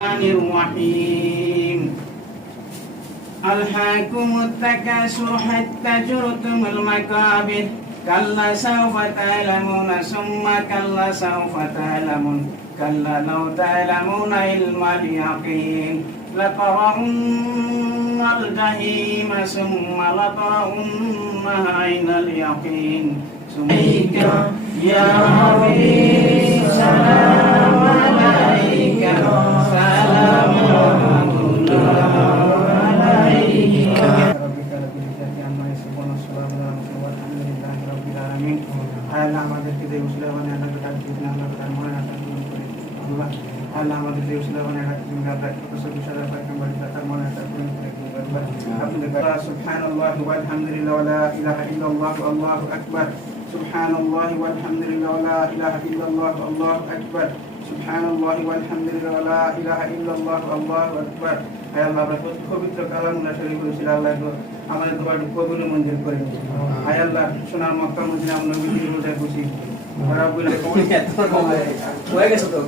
الرحيم ألهاكم التكاثر حتى زرتم المقابر كلا سوف تعلمون ثم كلا سوف تعلمون كلا لو تعلمون علم اليقين لترون الجحيم ثم لترون عين اليقين ثم يا ربي سلام عليك سلام ورحمة الله عليك ربك رب العزة عما يصفون والسلام على المرسلين والحمد لله رب العالمين আল্লাহ আমাদেরকে যে উসিলা বানিয়ে আল্লাহকে ডাক দিন আল্লাহ তার মনে রাখা করে আল্লাহ আল্লাহ আমাদের যে উসিলা বানিয়ে রাখা দিন আল্লাহ প্রসব বিষয় পয়গম্বর তার মনে রাখা করে আপনাদের সুবহানাল্লাহ ওয়ালহামদুলিল্লাহ ওয়া লা ইলাহা ইল্লাল্লাহ আল্লাহু আকবার সুবহানাল্লাহ ওয়ালহামদুলিল্লাহ ওয়া লা ইলাহা ইল্লাল্লাহ আল্লাহু আকবার সুবহানাল্লাহ ওয়ালহামদুলিল্লাহ ওয়া লা ইলাহা ইল্লাল্লাহ আল্লাহু আকবার হে আল্লাহ আমরা পবিত্র কালামুল্লাহ শরীফ উসিলা আল্লাহ আমাদের দোয়াটি কবুল মঞ্জুর করে নিন হে আল্লাহ সোনার মক্কা মদিনা আমরা নবীর রোজায় বসি রব্বুল হয়ে গেছে তো